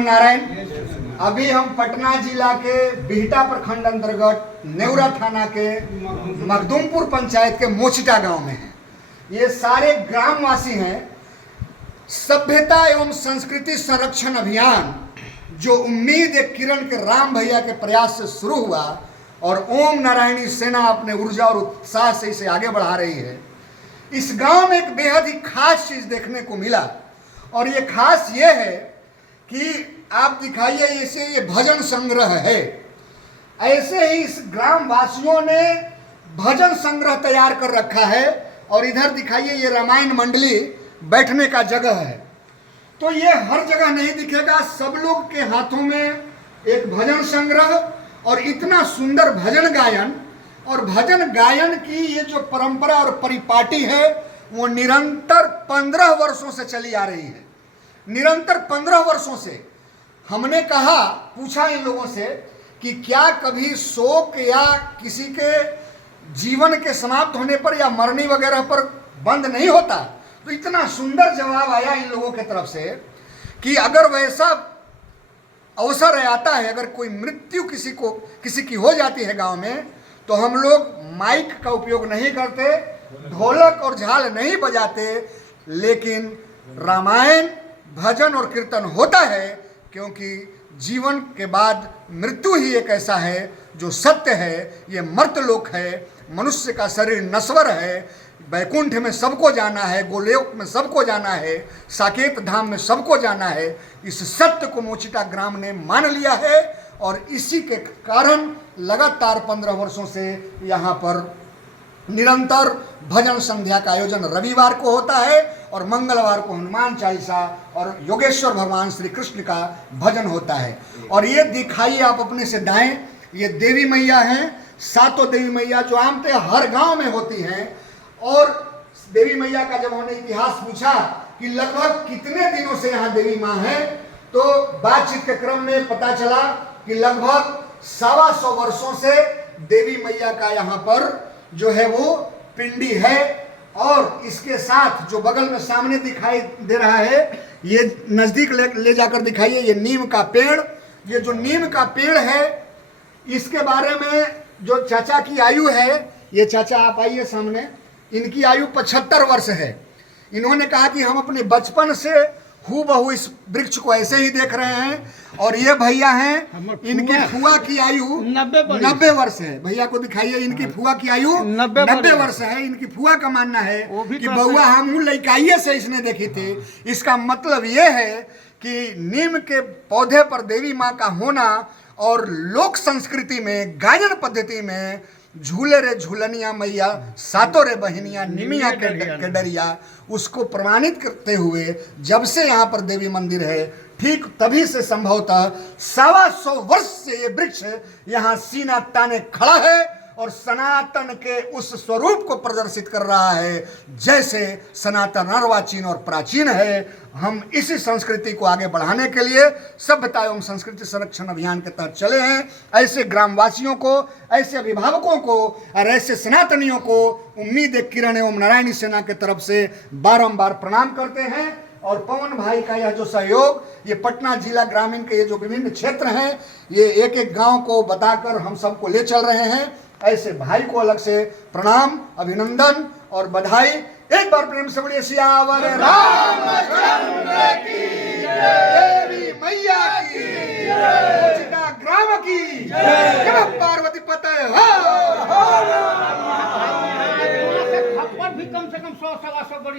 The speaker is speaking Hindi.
नारायण, अभी हम पटना जिला के बिहटा प्रखंड अंतर्गत नेवरा थाना के मखदूमपुर पंचायत के मोचिटा गांव में हैं। ये सारे ग्रामवासी हैं। सभ्यता एवं संस्कृति संरक्षण अभियान जो उम्मीद एक किरण के राम भैया के प्रयास से शुरू हुआ और ओम नारायणी सेना अपने ऊर्जा और उत्साह से इसे आगे बढ़ा रही है। इस गांव में एक बेहद ही खास चीज देखने को मिला और ये खास ये है कि आप दिखाइए, ऐसे ये भजन संग्रह है। ऐसे ही इस ग्रामवासियों ने भजन संग्रह तैयार कर रखा है और इधर दिखाइए ये रामायण मंडली बैठने का जगह है। तो ये हर जगह नहीं दिखेगा, सब लोग के हाथों में एक भजन संग्रह और इतना सुंदर भजन गायन। और भजन गायन की ये जो परंपरा और परिपाटी है वो निरंतर 15 वर्षों से चली आ रही है। निरंतर 15 वर्षों से हमने कहा, पूछा इन लोगों से कि क्या कभी शोक या किसी के जीवन के समाप्त होने पर या मरनी वगैरह पर बंद नहीं होता? तो इतना सुंदर जवाब आया इन लोगों की तरफ से कि अगर वैसा अवसर आता है, अगर कोई मृत्यु किसी की हो जाती है गांव में, तो हम लोग माइक का उपयोग नहीं करते, ढोलक और झाल नहीं बजाते, लेकिन रामायण भजन और कीर्तन होता है, क्योंकि जीवन के बाद मृत्यु ही एक ऐसा है जो सत्य है। ये मर्तलोक है, मनुष्य का शरीर नश्वर है, वैकुंठ में सबको जाना है, गोलोक में सबको जाना है, साकेत धाम में सबको जाना है। इस सत्य को मोचिटा ग्राम ने मान लिया है और इसी के कारण लगातार 15 वर्षों से यहाँ पर निरंतर भजन संध्या का आयोजन रविवार को होता है और मंगलवार को हनुमान चालीसा और योगेश्वर भगवान श्री कृष्ण का भजन होता है। और ये दिखाइए आप अपने से दाएं, ये देवी मैया हैं, सातों देवी मैया जो आमतः हर गांव में होती हैं। और देवी मैया का जब हमने इतिहास पूछा कि लगभग कितने दिनों से यहाँ देवी माँ है, तो बातचीत के क्रम में पता चला कि लगभग 125 वर्षों से देवी मैया का यहाँ पर जो है वो पिंडी है। और इसके साथ जो बगल में सामने दिखाई दे रहा है, ये नजदीक ले जाकर दिखाइए, ये नीम का पेड़। ये जो नीम का पेड़ है, इसके बारे में जो चाचा की आयु है, ये चाचा आप आइए सामने, इनकी आयु 75 वर्ष है। इन्होंने कहा कि हम अपने बचपन से हूबहू इस वृक्ष को ऐसे ही देख रहे हैं। और ये भैया हैं, इनकी फुआ की आयु 90 वर्ष है। भैया को दिखाइए, इनकी फुआ की आयु 90 वर्ष है। इनकी फुआ का मानना है कि बउआ हम लइकाइए से इसने देखी थी। इसका मतलब ये है कि नीम के पौधे पर देवी माँ का होना और लोक संस्कृति में गायन पद्धति में झूले रे झूलनिया मैया, सातों रे बहनिया, निमिया के डरिया, उसको प्रमाणित करते हुए जब से यहाँ पर देवी मंदिर है, ठीक तभी से संभवतः 125 वर्ष से ये वृक्ष यहाँ सीना ताने खड़ा है और सनातन के उस स्वरूप को प्रदर्शित कर रहा है जैसे सनातन अर्वाचीन और प्राचीन है। हम इसी संस्कृति को आगे बढ़ाने के लिए सभ्यता एवं संस्कृति संरक्षण अभियान के तहत चले हैं। ऐसे ग्रामवासियों को, ऐसे अभिभावकों को और ऐसे सनातनियों को उम्मीद एक किरण एवं नारायणी सेना के तरफ से बारंबार प्रणाम करते हैं। और पवन भाई का यह जो सहयोग, ये पटना जिला ग्रामीण के ये जो विभिन्न क्षेत्र हैं, ये एक एक गांव को बताकर हम सबको ले चल रहे हैं। ऐसे भाई को अलग से प्रणाम, अभिनंदन और बधाई। एक बार प्रेम से बोलिए सियावर रामचंद्र की जय, देवी मैया की जय, मोचिटा ग्राम की जय, पार्वती पते हो।